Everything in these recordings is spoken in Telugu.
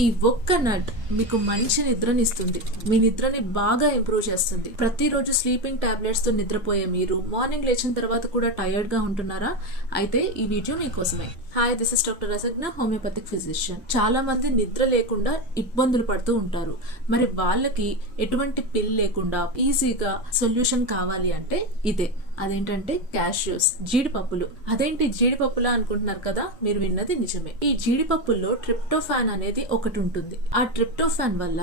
ఈ ఒక్క నట్ మీకు మంచి నిద్రనిస్తుంది, మీ నిద్రని బాగా ఇంప్రూవ్ చేస్తుంది. ప్రతిరోజు స్లీపింగ్ టాబ్లెట్స్ తో నిద్రపోయే మీరు మార్నింగ్ లేచిన తర్వాత కూడా టైర్డ్ గా ఉంటున్నారా? అయితే ఈ వీడియో మీకోసమే. Hi, this is doctor Rasagna, homoeopathic physician. చాలా మంది నిద్ర లేకుండా ఇబ్బందులు పడుతూ ఉంటారు. మరి వాళ్ళకి ఎటువంటి పిల్ లేకుండా ఈజీగా సొల్యూషన్ కావాలి అంటే ఇదే. అదేంటంటే క్యాష్యూస్, జీడిపప్పులు. అదేంటి జీడిపప్పులా అనుకుంటున్నారు కదా? మీరు విన్నది నిజమే. ఈ జీడిపప్పుల్లో ట్రిప్టోఫాన్ అనేది ఒకటి ఉంటుంది. ఆ ట్రిప్టోఫాన్ వల్ల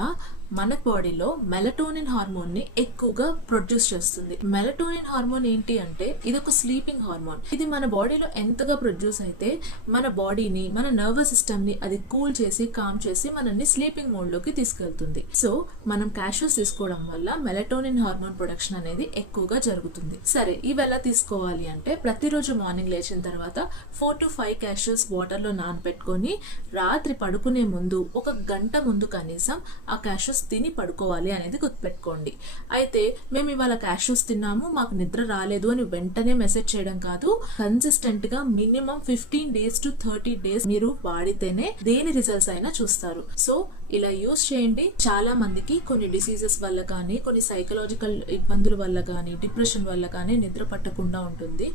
మన బాడీలో మెలటోనిన్ హార్మోన్ ని ఎక్కువగా ప్రొడ్యూస్ చేస్తుంది. మెలటోనిన్ హార్మోన్ ఏంటి అంటే ఇది ఒక స్లీపింగ్ హార్మోన్. ఇది మన బాడీలో ఎంతగా ప్రొడ్యూస్ అయితే మన బాడీని, మన నర్వస్ సిస్టమ్ ని అది కూల్ చేసి, కామ్ చేసి మనల్ని స్లీపింగ్ మోడ్ లోకి తీసుకెళ్తుంది. సో మనం క్యాష్యూస్ తీసుకోవడం వల్ల మెలటోనిన్ హార్మోన్ ప్రొడక్షన్ అనేది ఎక్కువగా జరుగుతుంది. సరే, ఇవి ఎలా తీసుకోవాలి అంటే ప్రతిరోజు మార్నింగ్ లేచిన తర్వాత 4 to 5 క్యాష్యూస్ వాటర్ లో నానబెట్టుకొని రాత్రి పడుకునే ముందు 1 గంట ముందు కనీసం ఆ క్యాష్యూస్ తిని పడుకోవాలి అనేది గుర్తుపెట్టుకోండి. అయితే మేము ఇవాళ క్యాష్యూస్ తిన్నాము, మాకు నిద్ర రాలేదు అని వెంటనే మెసేజ్ చేయడం కాదు. కన్సిస్టెంట్ గా మినిమం 15 days to 30 days మీరు వాడితేనే దేని రిజల్ట్స్ అయినా చూస్తారు. సో ఇలా యూజ్ చేయండి. చాలా మందికి కొన్ని డిసీజెస్ వల్ల కానీ, కొన్ని సైకలాజికల్ ఇబ్బందుల వల్ల కానీ, డిప్రెషన్ వల్ల కానీ నిద్ర పట్టకుండా ఉంటుంది.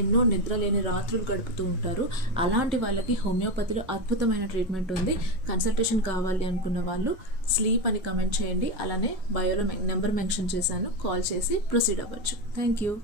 ఎన్నో నిద్ర లేని రాత్రులు గడుపుతూ ఉంటారు. అలాంటి వాళ్ళకి హోమియోపతిలో అద్భుతమైన ట్రీట్మెంట్ ఉంది. కన్సల్టేషన్ కావాలి అనుకున్న వాళ్ళు స్లీప్ అని కమెంట్ చేయండి. అలానే బయోలో నెంబర్ మెన్షన్ చేశాను, కాల్ చేసి ప్రొసీడ్ అవ్వచ్చు. Thank you.